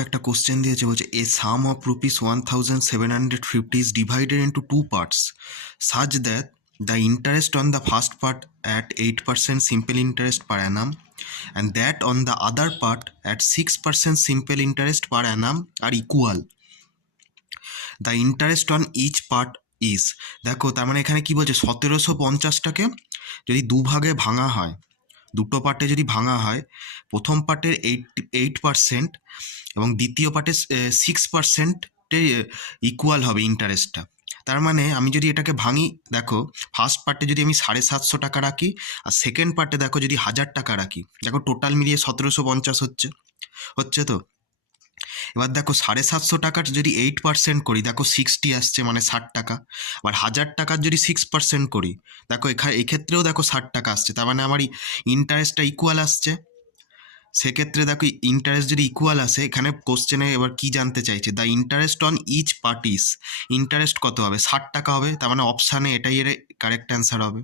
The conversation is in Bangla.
একটা কোশ্চেন দিয়েছে, বলছে এ সাম of rupees 1750 is divided into two parts such that the interest on the first part at 8% simple interest per annum and that on the other part at 6% simple interest per annum are equal. The interest on each part is, দেখো তার মানে এখানে কি বলছে, 1750টাকে যদি দুভাগে ভাঙা হয়, দুটো পার্টে যদি ভাঙা হয়, প্রথম পার্টের 8% এবং দ্বিতীয় পার্টে 6%-এ ইকুয়াল হবে ইন্টারেস্টটা। তার মানে আমি যদি এটাকে ভাঙি, দেখো ফার্স্ট পার্টে যদি আমি 750 টাকা রাখি আর সেকেন্ড পার্টে দেখো যদি 1000 টাকা রাখি, দেখো টোটাল মিলিয়ে 1750 হচ্ছে, হচ্ছে তো। এবার দেখো 750 টাকার যদি 8% করি, দেখো 60 আসছে, মানে 60 টাকা। আবার 1000 টাকার যদি 6% করি, দেখো এখানে এক্ষেত্রেও দেখো 60 টাকা আসছে, তার মানে আমার ইন্টারেস্টটা ইকুয়াল আসছে। সেক্ষেত্রে দেখো ইন্টারেস্ট যদি ইকুয়াল আসে, এখানে কোশ্চেনে এবার কি জানতে চাইছে, the interest on each parties, interest কত হবে, 60 টাকা হবে। তার মানে অপশানে এটাই এর কারেক্ট অ্যান্সার হবে।